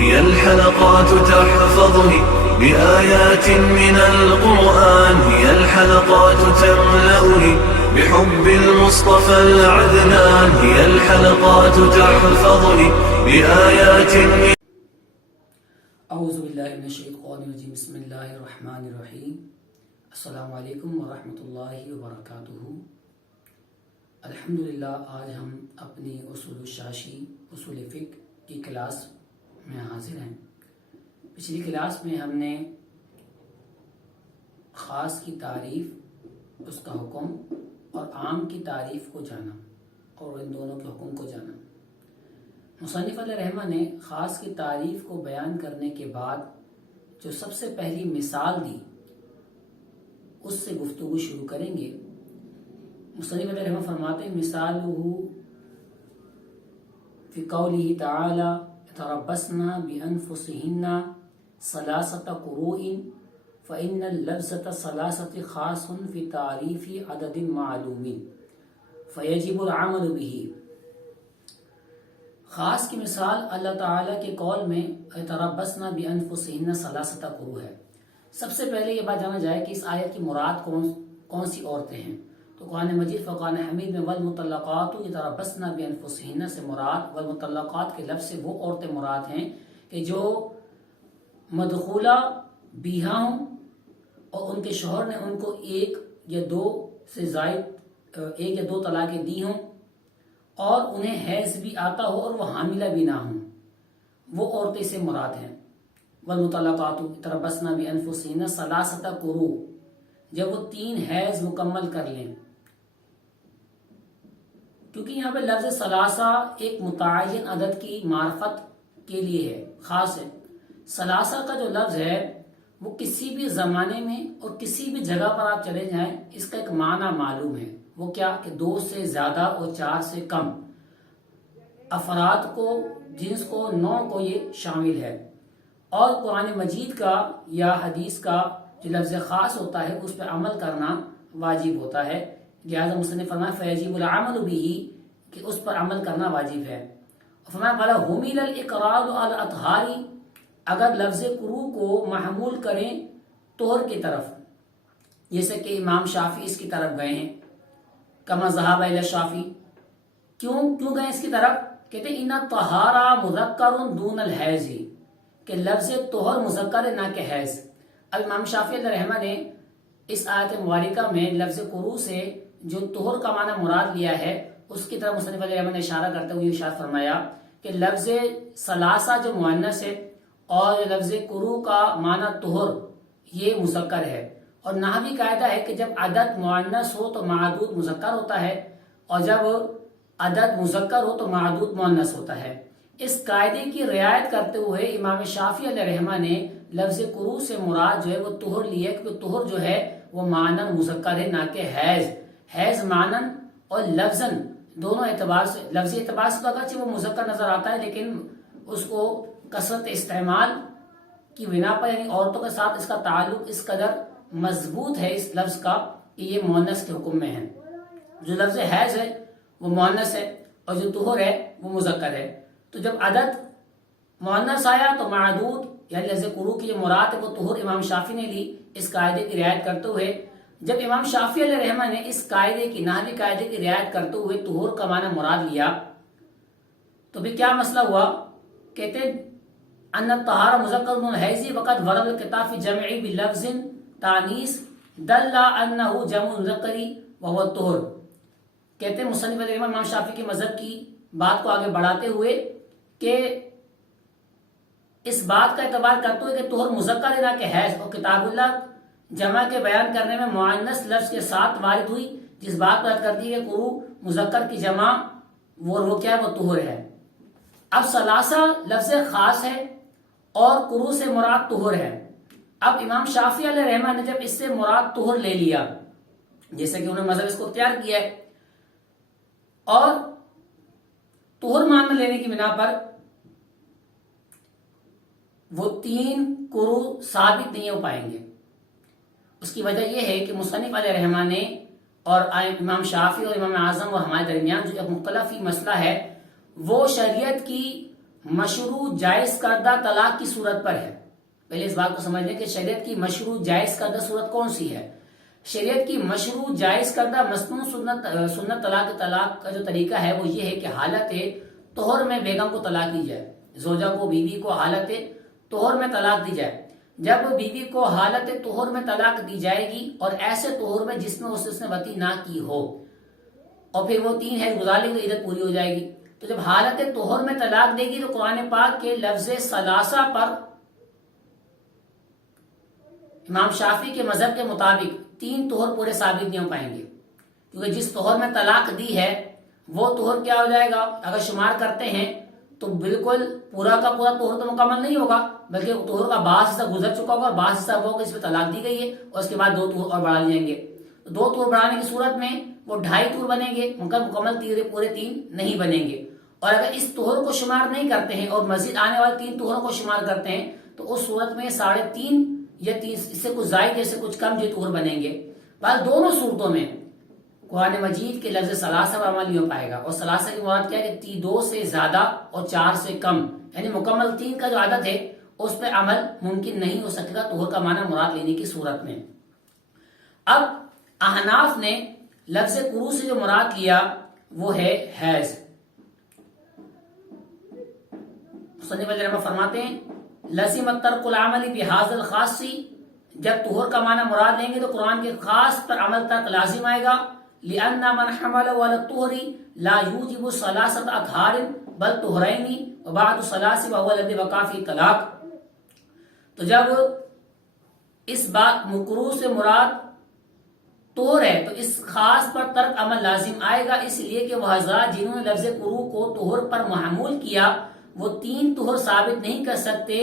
هي الحلقات تحفظني بآيات من القرآن، هي الحلقات تملأني بحب المصطفى العدنان، هي الحلقات تحفظني بآيات من اعوذ باللہ من الشیطان الرجیم، بسم اللہ الرحمن الرحیم۔ السلام علیکم ورحمۃ اللہ وبرکاتہ۔ الحمدللہ آج ہم اپنی اصول الشاشی اصول فقہ کی کلاس میں حاضر ہیں۔ پچھلی کلاس میں ہم نے خاص کی تعریف، اس کا حکم اور عام کی تعریف کو جانا اور ان دونوں کے حکم کو جانا۔ مصنف علیہ رحمہ نے خاص کی تعریف کو بیان کرنے کے بعد جو سب سے پہلی مثال دی اس سے گفتگو شروع کریں گے۔ مصنف علیہ رحمہ فرماتے ہیں مثالہ فی قولہ تعالی یتربصن بانفسہن ثلاثۃ قروء فإن اللفظۃ ثلاثۃ خاص فی تعریف عدد معلوم فیجب العمل بہ۔ خاص کی مثال اللہ تعالیٰ کے قول میں یتربصن بانفسہن ثلاثۃ قروء ہے۔ سب سے پہلے یہ بات جانا جائے کہ اس آیت کی مراد کون سی عورتیں ہیں۔ تو قرآن مجید فقرآن حمید میں والمطلقات یتربصن بانفسہن سے مراد، والمطلقات کے لفظ سے وہ عورتیں مراد ہیں کہ جو مدخولہ بیہا ہوں اور ان کے شوہر نے ان کو ایک یا دو سے زائد ایک یا دو طلاقیں دی ہوں اور انہیں حیض بھی آتا ہو اور وہ حاملہ بھی نہ ہوں، وہ عورتیں سے مراد ہیں۔ والمطلقات یتربصن بانفسہن ثلاثۃ قروء، جب وہ 3 حیض مکمل کر لیں، کیونکہ یہاں پہ لفظ ثلاثہ ایک متعین عدد کی معرفت کے لیے ہے، خاص ہے۔ ثلاثہ کا جو لفظ ہے وہ کسی بھی زمانے میں اور کسی بھی جگہ پر آپ چلے جائیں اس کا ایک معنی معلوم ہے۔ وہ کیا کہ 2 سے زیادہ اور 4 سے کم افراد کو، جنس کو، نوع کو یہ شامل ہے۔ اور قرآن مجید کا یا حدیث کا جو لفظ خاص ہوتا ہے اس پہ عمل کرنا واجب ہوتا ہے، لہذا مصنف فرمایا فیجب العمل بہ کہ اس پر عمل کرنا واجب ہے۔ فرمایا وَلَا حُمِلَ الْإِقْرَارُ عَلَى الْأَطْهَارِ، اگر لفظ قروء کو محمول کریں طہر کی طرف، جیسے کہ امام شافعی اس کی طرف گئے ہیں، کما ذہب الی الشافعی، کیوں گئے اس کی طرف؟ کہتے ہیں ان الطہارہ مذکر دون الحیض، کہ لفظ طہر مذکر ہے نہ کہ حیض۔ اب امام شافعی علیہ رحمہ نے اس آیت مبارکہ میں لفظ قروء سے جو طہر کا معنی مراد لیا ہے اس کی طرف مصنف علیہ رحمہ نے اشارہ کرتے ہوئے ارشاد فرمایا کہ لفظ ثلاثہ جو مؤنث ہے اور لفظ قروء کا معنی طہر یہ مذکر ہے، اور نحوی قاعدہ ہے کہ جب عدد مؤنث ہو تو معدود مذکر ہوتا ہے اور جب عدد مذکر ہو تو معدود مؤنث ہوتا ہے۔ اس قاعدے کی رعایت کرتے ہوئے امام شافعی علیہ رحمہ نے لفظ قروء سے مراد جو ہے وہ طہر لیا، کیونکہ طہر جو ہے وہ معنن مذکر ہے نہ کہ حیض۔ حیض معنن اور لفظن دونوں اعتبار سے، لفظی اعتبار سے تو اگرچہ وہ مذکر نظر آتا ہے لیکن اس کو کثرت استعمال کی بنا پر، یعنی عورتوں کے ساتھ اس کا تعلق اس قدر مضبوط ہے اس لفظ کا کہ یہ مؤنث کے حکم میں ہے۔ جو لفظ حیض ہے وہ مؤنث ہے اور جو طہر ہے وہ مذکر ہے، تو جب عدد مؤنث آیا تو معدود یعنی لفظ قروء کی جو مراد ہے وہ طہر امام شافعی نے لی اس قاعدے کی رعایت کرتے ہوئے۔ جب امام شافعی علیہ رحمہ نے اس قاعدے کی، نحوی قاعدے کی رعایت کرتے ہوئے طہر کا معنی مراد لیا تو بھی کیا مسئلہ ہوا؟ کہتے ہیں ان الطہارہ مذکر من الحیض وقد ورد الکتاب فی جمعی بلفظ تانیث دل انہ جمع مذکر وہو الطہر۔ کہتے ہیں مصنف علیہ رحمہ امام شافعی کے مذہب کی بات کو آگے بڑھاتے ہوئے کہ اس بات کا اعتبار کرتے ہوئے کہ طہر مذکر ہے نہ کہ حیض، اور کتاب اللہ جمع کے بیان کرنے میں مؤنث لفظ کے ساتھ وارد ہوئی جس بات پر کرتی ہے کہ قروء مذکر کی جمع وہ کیا ہے، وہ طہر ہے۔ اب ثلاثہ لفظ خاص ہے اور قروء سے مراد طہر ہے۔ اب امام شافعی علیہ رحمہ نے جب اس سے مراد طہر لے لیا، جیسے کہ انہوں نے مذہب اس کو اختیار کیا ہے، اور طہر معنی لینے کی بنا پر وہ 3 قروء ثابت نہیں ہو پائیں گے۔ اس کی وجہ یہ ہے کہ مصنف علیہ رحمہ نے اور امام شافعی اور امام اعظم اور ہمارے درمیان جو ایک مختلفی مسئلہ ہے وہ شریعت کی مشروع جائز کردہ طلاق کی صورت پر ہے۔ پہلے اس بات کو سمجھ لیں کہ شریعت کی مشروع جائز کردہ صورت کون سی ہے۔ شریعت کی مشروع جائز کردہ مسنون سنت طلاق کا جو طریقہ ہے وہ یہ ہے کہ حالت طہر میں بیگم کو طلاق دی جائے، زوجہ کو، بیوی کو حالت طہر میں طلاق دی جائے۔ جب بیوی کو حالت طہر میں طلاق دی جائے گی اور ایسے طہر میں جس میں اس نے وطی نہ کی ہو، اور پھر وہ 3 حیض گزار لیں تو عدت پوری ہو جائے گی۔ تو جب حالت طہر میں طلاق دے گی تو قرآن پاک کے لفظ ثلاثہ پر امام شافعی کے مذہب کے مطابق 3 طہر پورے ثابت نہیں ہو پائیں گے، کیونکہ جس طہر میں طلاق دی ہے وہ طہر کیا ہو جائے گا، اگر شمار کرتے ہیں تو بالکل پورا کا پورا طہر تو مکمل نہیں ہوگا، بلکہ طہر کا بعض حصہ گزر چکا ہوگا اور بعض حصہ وہ ہوگا جس پہ طلاق دی گئی ہے، اور اس کے بعد 2 طہر اور بڑھا لیے جائیں گے۔ 2 طہر بڑھانے کی صورت میں وہ 2.5 طہر بنیں گے، ان کا مکمل پورے 3 نہیں بنیں گے۔ اور اگر اس طہر کو شمار نہیں کرتے ہیں اور مزید آنے والے 3 طہروں کو شمار کرتے ہیں تو اس صورت میں 3.5 یا 3 اس سے کچھ زائد یا سے کچھ کم جو طہر بنیں گے۔ بس دونوں صورتوں میں قرآن مجید کے لفظ ثلاثہ پر عمل نہیں ہو پائے گا، اور ثلاثہ کی مراد کیا ہے کہ 2 سے زیادہ اور 4 سے کم، یعنی مکمل 3 کا جو عدد ہے اس پہ عمل ممکن نہیں ہو سکے گا طہر کا معنی مراد لینے کی صورت میں۔ اب احناف نے لفظ قروء سے جو مراد لیا وہ ہے حیض۔ مصنف علیہ رحمہ فرماتے ہیں لازم ترک العمل بهذا الخاص، جب طہر کا معنی مراد لیں گے تو قرآن کے خاص پر عمل ترک لازم آئے گا، لأن من حمل على الطهر لا يوجب 3 أطهار بل طهرين وبعد 3 وهو الذي وقع فيه الطلاق۔ تو جب اس بات مکروہ سے مراد طہر ہے تو اس خاص پر ترک عمل لازم آئے گا، اس لیے کہ وہ حضرات جنہوں نے لفظ قروء کو طہر پر محمول کیا وہ 3 طہر ثابت نہیں کر سکتے،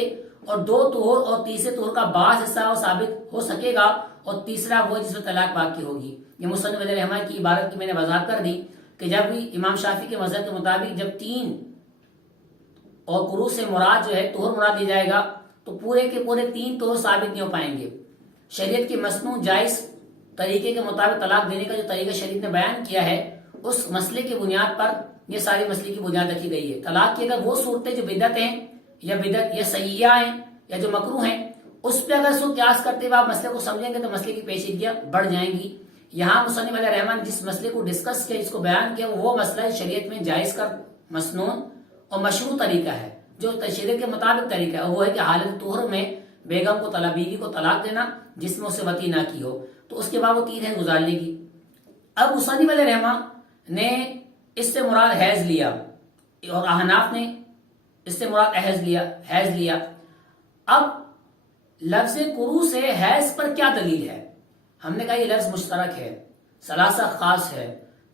اور 2 طہر اور تیسرے طہر کا بعض حصہ وہ ثابت ہو سکے گا، اور تیسرا وہ جس میں طلاق باقی ہوگی۔ یہ مصنف علیہ رحمہ کی عبارت کی میں نے وضاحت کر دی کہ جب بھی امام شافعی کے مذہب کے مطابق جب 3 اور قروء سے مراد جو ہے طہر مراد لیا جائے گا تو پورے کے پورے 3 طہر ثابت نہیں ہو پائیں گے۔ شریعت کی مسنون جائز طریقے کے مطابق طلاق دینے کا جو طریقہ شریعت نے بیان کیا ہے اس مسئلے کی بنیاد پر یہ ساری مسئلے کی بنیاد رکھی گئی ہے۔ طلاق کی اگر وہ صورتیں جو بدعت ہیں یا سیئہ ہیں یا جو مکروہ ہیں اس پہ اگر سو قیاس کرتے ہوئے آپ مسئلے کو سمجھیں گے تو مسئلے کی پیچیدگیاں بڑھ جائیں گی۔ یہاں مصنف علیہ رحمان جس مسئلے کو ڈسکس کیا، جس کو بیان کیا، وہ مسئلہ شریعت میں جائز کا مسنون اور مشروع طریقہ ہے جو شریعت کے مطابق طریقہ ہے، اور وہ ہے کہ حالت طہر میں بیگم کو بیوی کو طلاق دینا جس میں اسے وطی نہ کی ہو، تو اس کے بعد وہ 3 حیض گزار لے گی۔ اب مصنف علیہ رحمان نے اس سے مراد حیض لیا اور احناف نے اس سے مراد حیض لیا۔ اب لفظ قروء سے حیض پر کیا دلیل ہے؟ ہم نے کہا یہ لفظ مشترک ہے، ثلاثہ خاص ہے۔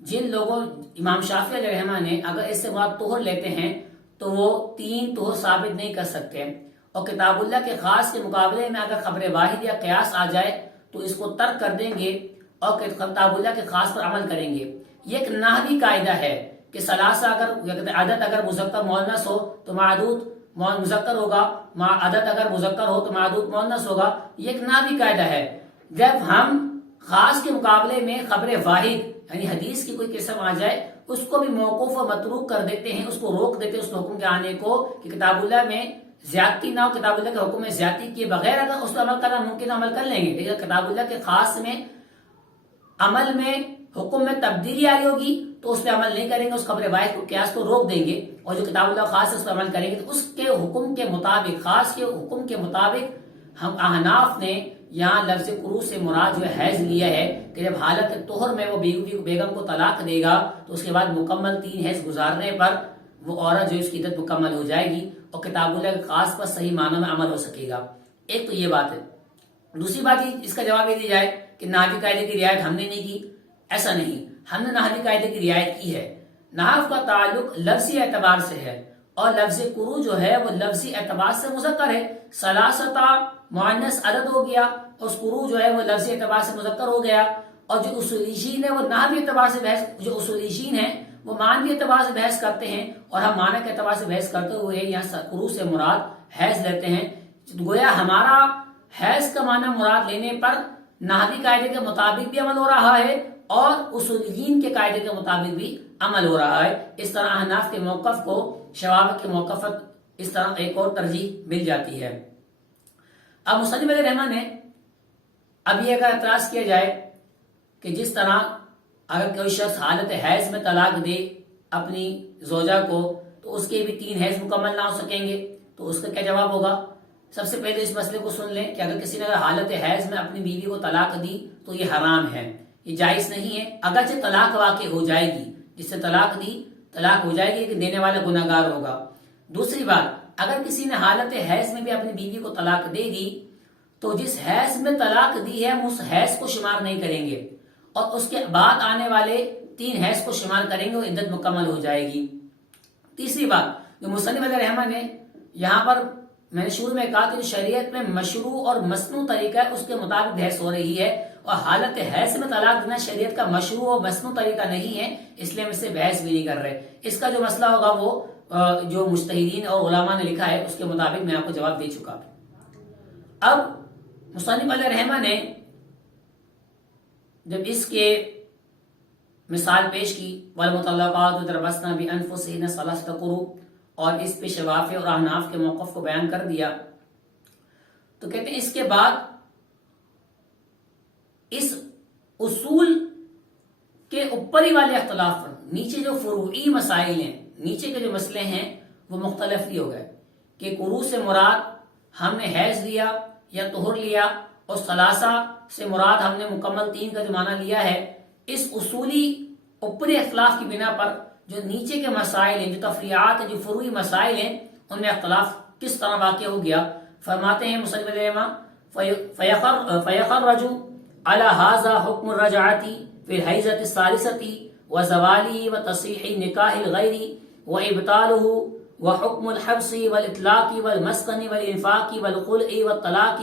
جن لوگوں امام شافعی علیہ رحمہ نے اگر اس سے مراد طہر لیتے ہیں تو وہ 3 طہر ثابت نہیں کر سکتے، اور کتاب اللہ کے خاص کے مقابلے میں اگر خبر واحد یا قیاس آ جائے تو اس کو ترک کر دیں گے اور کتاب اللہ کے خاص پر عمل کریں گے۔ یہ ایک نحوی قاعدہ ہے کہ ثلاثہ عدد اگر مذکر مؤنث ہو تو معدود مذکر ہوگا، عدد اگر مذکر ہو تو معدود مؤنث ہوگا۔ یہ ایک نحوی قاعدہ ہے۔ جب ہم خاص کے مقابلے میں خبر واحد یعنی حدیث کی کوئی قسم آ جائے اس کو بھی موقوف و متروک کر دیتے ہیں، اس کو روک دیتے ہیں اس حکم کے آنے کو کہ کتاب اللہ میں زیادتی نہ ہو، کتاب اللہ کے حکم میں زیادتی کیے بغیر اگر اس پر عمل کرنا ممکن عمل کر لیں گے، لیکن کتاب اللہ کے خاص میں عمل میں حکم میں تبدیلی آ رہی ہوگی تو اس پہ عمل نہیں کریں گے، اس خبر واحد کو قیاس کو روک دیں گے، اور جو کتاب اللہ خاص ہے اس پہ عمل کریں گے۔ تو اس کے حکم کے مطابق، خاص کے حکم کے مطابق ہم احناف نے یہاں لفظ قروء سے مراد جو حیض لیا ہے کہ جب حالت طہر میں وہ بیگم کو طلاق دے گا تو اس کے بعد مکمل 3 حیض گزارنے پر وہ عورت جو اس کی عدت مکمل ہو جائے گی اور کتاب اللہ کے خاص پر صحیح معنوں میں عمل ہو سکے گا۔ ایک تو یہ بات ہے۔ دوسری بات اس کا جواب یہ دی جائے کہ نحوی قاعدے کی رعایت ہم نے نہیں کی، ایسا نہیں، ہم نے نحوی قاعدے کی رعایت کی ہے۔ نحو کا تعلق لفظی اعتبار سے ہے اور لفظ قروء جو ہے وہ لفظی اعتبار سے مذکر ہے، ثلاثہ مؤنث عدد ہو گیا، اور قروء جو ہے وہ لفظی اعتبار سے مذکر ہو گیا۔ اور جو اصولیشین ہے وہ نحوی اعتبار سے بحث، جو اصولیشین ہیں وہ معنوی اعتبار سے بحث کرتے ہیں، اور ہم معنی کے اعتبار سے بحث کرتے ہوئے یہاں قروء سے مراد حیض لیتے ہیں۔ گویا ہمارا حیض کا معنی مراد لینے پر نحوی قاعدے کے مطابق بھی عمل ہو رہا ہے اور اصولیین کے قاعدے کے مطابق بھی عمل ہو رہا ہے۔ اس طرح احناف کے موقف کو شواب کے موقف اس طرح ایک اور ترجیح مل جاتی ہے۔ اب مصنف علیہ رحمہ نے اب یہ اگر اعتراض کیا جائے کہ جس طرح اگر کوئی شخص حالت حیض میں طلاق دے اپنی زوجہ کو تو اس کے بھی 3 حیض مکمل نہ ہو سکیں گے، تو اس کا کیا جواب ہوگا؟ سب سے پہلے اس مسئلے کو سن لیں کہ اگر کسی نے حالت حیض میں اپنی بیوی کو طلاق دی تو یہ حرام ہے، یہ جائز نہیں ہے، اگرچہ طلاق واقع ہو جائے گی، جس سے طلاق دی طلاق ہو جائے گی کہ دینے والا گناہ گار ہوگا۔ دوسری بات، اگر کسی نے حالت حیض میں بھی اپنی بیوی کو طلاق دے دی تو جس حیض میں طلاق دی ہے ہم اس حیض کو شمار نہیں کریں گے اور اس کے بعد آنے والے 3 حیض کو شمار کریں گے، وہ عدت مکمل ہو جائے گی۔ تیسری بات جو مصنف علیہ رحمہ نے یہاں پر، میں نے شروع میں کہا کہ شریعت میں مشروع اور مسنون طریقہ ہے، اس کے مطابق بحث ہو رہی ہے، اور حالت حیض میں طلاق دینا شریعت کا مشروع اور مسنون طریقہ نہیں ہے، اس لیے ہم اس سے بحث بھی نہیں کر رہے۔ اس کا جو مسئلہ ہوگا وہ جو مجتہدین اور علماء نے لکھا ہے اس کے مطابق میں آپ کو جواب دے چکا۔ اب مصنف علیہ رحمہ نے جب اس کے مثال پیش کی والمطلقات یتربصن بانفسہن ثلاثۃ قروء اور اس پہ شوافی اور احناف کے موقف کو بیان کر دیا، تو کہتے ہیں اس کے بعد اس اصول کے اوپر ہی والے اختلاف پر نیچے جو فروعی مسائل ہیں، نیچے کے جو مسئلے ہیں وہ مختلف ہی ہو گئے کہ قروء سے مراد ہم نے حیض لیا یا طہر لیا، اور ثلاثہ سے مراد ہم نے مکمل 3 کا جو معنی لیا ہے۔ اس اصولی اوپری اختلاف کی بنا پر جو نیچے کے مسائل ہیں، جو تفریعات ہیں، جو فروعی مسائل ہیں، ان میں اختلاف کس طرح واقع ہو گیا۔ فرماتے ہیں مصنف علیہ فیخرج علی ھذا حکم الرجعۃ فی الحیضۃ الثالثۃ وزوال وتصحیح نکاح الغیر وابطالہ وحکم الحبس والاطلاق والمسکن والانفاق والخلع والطلاق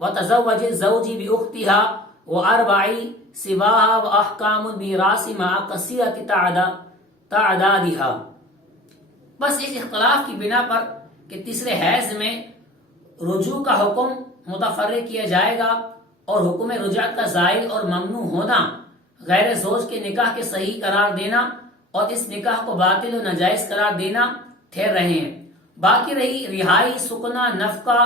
وتزوج الزوج باختها واربع سواها واحکام المیراث مع کثیرۃ تعدادها۔ بس اس اختلاف کی بنا پر کہ تیسرے حیض میں رجوع کا حکم متفرق کیا جائے گا اور حکم رجعت کا زائل اور ممنوع ہونا، غیر زوج کے نکاح کے صحیح قرار دینا اور اس نکاح کو باطل و ناجائز قرار دینا ٹھہر رہے ہیں۔ باقی رہی رہائی، سکنا، نفقہ،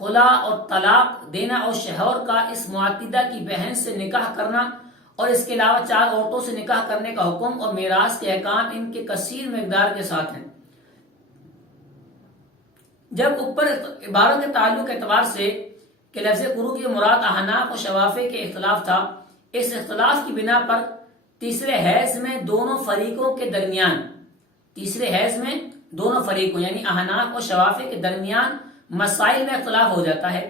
خلا اور طلاق دینا اور شوہر کا اس معتدہ کی بہن سے نکاح کرنا اور اس کے علاوہ 4 عورتوں سے نکاح کرنے کا حکم اور میراث کے احکام ان کے کثیر مقدار کے ساتھ ہیں۔ جب اوپر عبارت کے تعلق کے اعتبار سے کہ لفظ قروء کی مراد احناف اور شوافی کے اختلاف تھا، اس اختلاف کی بنا پر تیسرے حیض میں دونوں فریقوں کے درمیان، تیسرے حیض میں دونوں فریقوں یعنی احناف اور شوافی کے درمیان مسائل میں اختلاف ہو جاتا ہے۔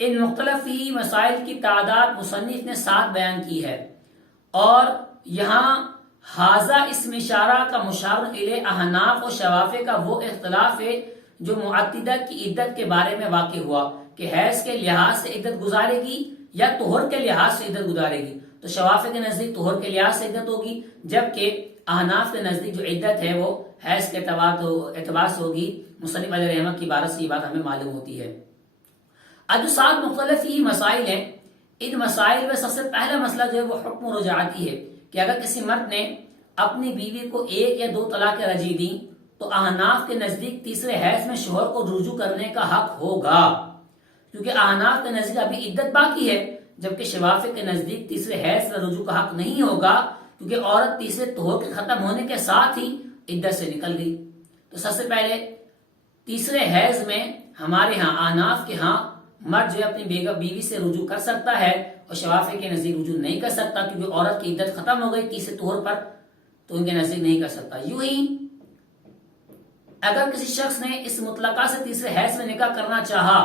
ان مختلف ہی مسائل کی تعداد مصنف نے 7 بیان کی ہے، اور یہاں ھذا اسم اشارہ کا مشار الی احناف اور شوافی کا وہ اختلاف ہے جو معتدہ کی عدت کے بارے میں واقع ہوا کہ حیض کے لحاظ سے عدت گزارے گی یا طہر کے لحاظ سے عدت گزارے گی۔ تو شوافی کے نزدیک طہر کے لحاظ سے عدت ہوگی، جبکہ احناف کے نزدیک جو عدت ہے وہ حیض کے اعتبار سے ہوگی۔ مصنف علیہ رحمہ کی عبارت سے یہ بات ہمیں معلوم ہوتی ہے۔ اب جو 7 مختلف ہی مسائل ہیں، ان مسائل میں سب سے پہلا مسئلہ جو ہے وہ حکم رجعتی ہے کہ اگر کسی مرد نے اپنی بیوی کو 1 یا 2 طلاقیں رجعی دیں تو احناف کے نزدیک تیسرے حیض میں شوہر کو رجوع کرنے کا حق ہوگا، کیونکہ احناف کے نزدیک ابھی عدت باقی ہے، جبکہ شوافی کے نزدیک تیسرے حیض میں رجوع کا حق نہیں ہوگا، کیونکہ عورت تیسرے طہور کے ختم ہونے کے ساتھ ہی عدت سے نکل گئی۔ تو سب سے پہلے تیسرے حیض میں ہمارے ہاں احناف کے ہاں مرد جو اپنی بیوی سے رجوع کر سکتا ہے اور شوافی کے نزدیک رجوع نہیں کر سکتا، کیونکہ عورت کی عدت ختم ہو گئی تیسرے طہور پر، تو ان کے نزدیک نہیں کر سکتا۔ یوں ہی اگر کسی شخص نے اس مطلقہ سے تیسرے حیض میں نکاح کرنا چاہا،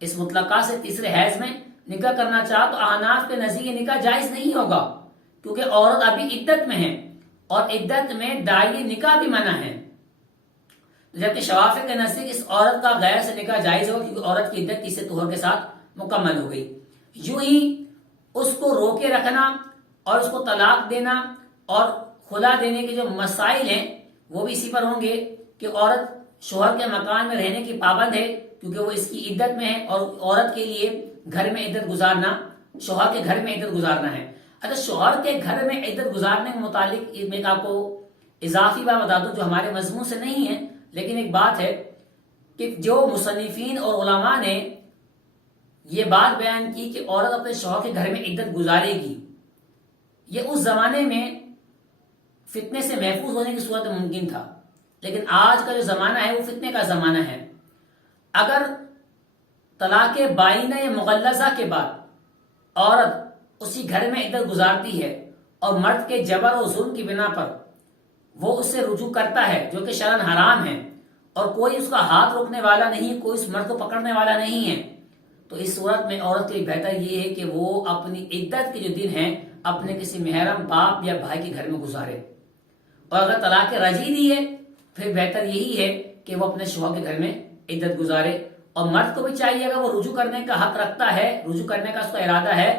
اس مطلقہ سے تیسرے حیض میں نکاح کرنا چاہا، تو احناف کے نزدیک یہ نکاح جائز نہیں ہوگا، کیونکہ عورت ابھی عدت میں ہے اور عدت میں داعی نکاح بھی منع ہے، جبکہ شوافی کے نزدیک اس عورت کا غیر سے نکاح جائز ہوگا، کیونکہ عورت کی عدت تیسرے طہور کے ساتھ مکمل ہو گئی۔ یوں ہی اس کو روکے رکھنا اور اس کو طلاق دینا اور خلا دینے کے جو مسائل ہیں وہ بھی اسی پر ہوں گے کہ عورت شوہر کے مکان میں رہنے کی پابند ہے، کیونکہ وہ اس کی عدت میں ہے، اور عورت کے لیے گھر میں عدت گزارنا، شوہر کے گھر میں عدت گزارنا ہے۔ اچھا، شوہر کے گھر میں عدت گزارنے کے متعلق میں آپ کو اضافی بات بتا دوں جو ہمارے مضمون سے نہیں ہے، لیکن ایک بات ہے کہ جو مصنفین اور علماء نے یہ بات بیان کی کہ عورت اپنے شوہر کے گھر میں عدت گزارے گی، یہ اس زمانے میں فتنے سے محفوظ ہونے کی صورت میں ممکن تھا، لیکن آج کا جو زمانہ ہے وہ فتنے کا زمانہ ہے۔ اگر طلاق بائنہ یا مغلظہ کے بعد عورت اسی گھر میں عدت گزارتی ہے اور مرد کے جبر و ظلم کی بنا پر وہ اس سے رجوع کرتا ہے جو کہ شرعاً حرام ہے، اور کوئی اس کا ہاتھ روکنے والا نہیں، کوئی اس مرد کو پکڑنے والا نہیں ہے، تو اس صورت میں عورت کے لیے بہتر یہ ہے کہ وہ اپنی عدت کے جو دن ہیں اپنے کسی محرم باپ یا بھائی کے گھر میں گزارے، اور اگر طلاق رجعی دی ہے پھر بہتر یہی ہے کہ وہ اپنے شوہر کے گھر میں عدت گزارے۔ اور مرد کو بھی چاہیے اگر وہ رجوع کرنے کا حق رکھتا ہے، رجوع کرنے کا اس کا ارادہ ہے،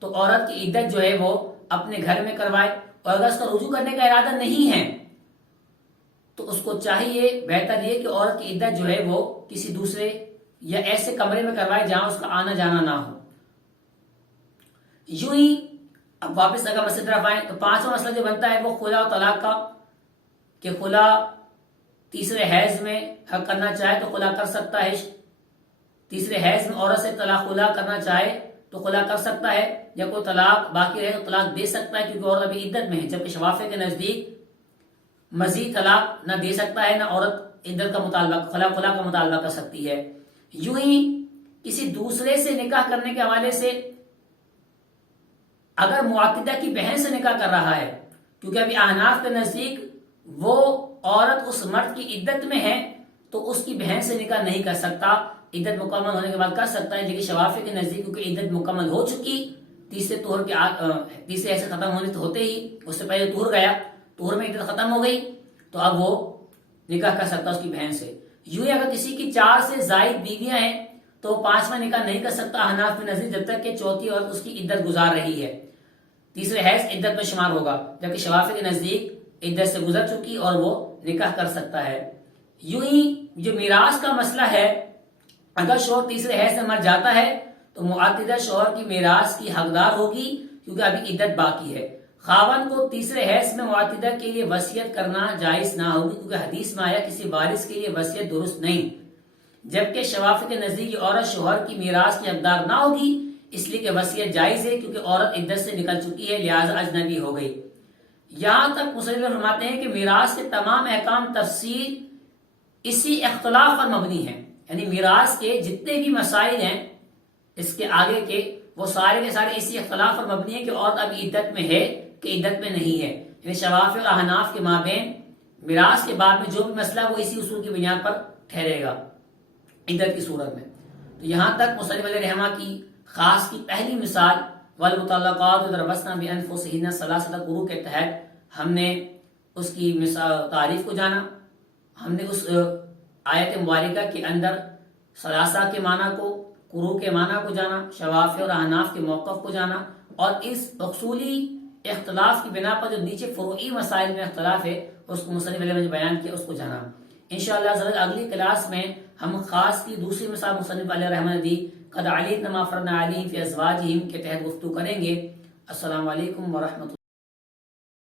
تو عورت کی عدت جو ہے وہ اپنے گھر میں کروائے، اور اگر اس کا رجوع کرنے کا ارادہ نہیں ہے تو اس کو چاہیے، بہتر یہ کہ عورت کی عدت جو ہے وہ کسی دوسرے یا ایسے کمرے میں کروائے جہاں اس کا آنا جانا نہ ہو۔ یوں ہی اب واپس اگر مسئلے طرف آئیں تو پانچواں مسئلہ جو بنتا ہے وہ خلا و طلاق کا، کہ خلا تیسرے حیض میں حق کرنا چاہے تو خلا کر سکتا ہے، تیسرے حیض میں عورت سے طلاق خلا کرنا چاہے تو خلا کر سکتا ہے، یا کوئی طلاق باقی رہے تو طلاق دے سکتا ہے کیونکہ عورت ابھی عدت میں ہے، جبکہ شوافع کے نزدیک مزید طلاق نہ دے سکتا ہے، نہ عورت عدت کا مطالبہ خلا کا مطالبہ کر سکتی ہے۔ یوں ہی کسی دوسرے سے نکاح کرنے کے حوالے سے اگر معتدہ کی بہن سے نکاح کر رہا ہے، کیونکہ ابھی احناف کے نزدیک وہ عورت اس مرد کی عدت میں ہے تو اس کی بہن سے نکاح نہیں کر سکتا، عدت مکمل ہونے کے بعد کر سکتا ہے، لیکن شوافع کے نزدیک کیونکہ عدت مکمل ہو چکی، تیسرے ایسے ختم ہونے تو ہوتے ہی، اس سے پہلے طہر گیا، طہر میں عدت ختم ہو گئی تو اب وہ نکاح کر سکتا اس کی بہن سے۔ یوں ہی اگر کسی کی 4 سے زائد بیویاں ہیں تو وہ 5واں نکاح نہیں کر سکتا احناف کے نزدیک، جب تک کہ چوتھی عورت اس کی عدت گزار رہی ہے، تیسرے حیض عدت میں شمار ہوگا، جبکہ شوافع کے نزدیک عدت سے گزر چکی اور وہ نکاح کر سکتا ہے۔ یوں ہی جو میراث کا مسئلہ ہے، اگر شوہر تیسرے حیض سے مر جاتا ہے تو معتدہ شوہر کی میراث کی حقدار ہوگی کیونکہ ابھی عدت باقی ہے۔ خاوند کو تیسرے حیض میں معتدہ کے لیے وصیت کرنا جائز نہ ہوگی کیونکہ حدیث میں آیا کسی وارث کے لیے وصیت درست نہیں، جبکہ شوافع کے نزدیک یہ عورت شوہر کی میراث کی حقدار نہ ہوگی، اس لیے کہ وصیت جائز ہے کیونکہ عورت عدت سے نکل چکی ہے، لہذا اجنبی ہو گئی۔ یہاں تک مصنف فرماتے ہیں کہ میراث کے تمام احکام تفصیل اسی اختلاف پر مبنی ہیں، یعنی میراث کے جتنے بھی مسائل ہیں اس کے آگے کے وہ سارے کے سارے اسی اختلاف پر مبنی ہیں کہ عورت ابھی عدت میں ہے کہ عدت میں نہیں ہے، یعنی شوافع اور احناف کے مابین میراث کے بعد میں جو بھی مسئلہ وہ اسی اصول کی بنیاد پر ٹھہرے گا عدت کی صورت میں۔ تو یہاں تک مصنف علیہ رحمہ کی خاص کی پہلی مثال والمطلقات یتربصن بانفسہن ثلاثۃ قروء کے تحت ہم نے اس کی تعریف کو جانا، ہم نے اس آیت مبارکہ کے اندر ثلاثہ کے معنی کو، قروء کے معنی کو جانا، شوافع اور احناف کے موقف کو جانا، اور اس اصولی اختلاف کی بنا پر جو نیچے فروعی مسائل میں اختلاف ہے اس کو مصنف علیہ نے جو بیان کیا اس کو جانا۔ انشاءاللہ ضرور اگلی کلاس میں ہم خاص کی دوسری مثال مصنف علیہ رحمہ نے دی قد علیتم ما فرضنا علیہم فی ازواجہم کے تحت گفتگو کریں گے۔ السلام علیکم ورحمۃ اللہ۔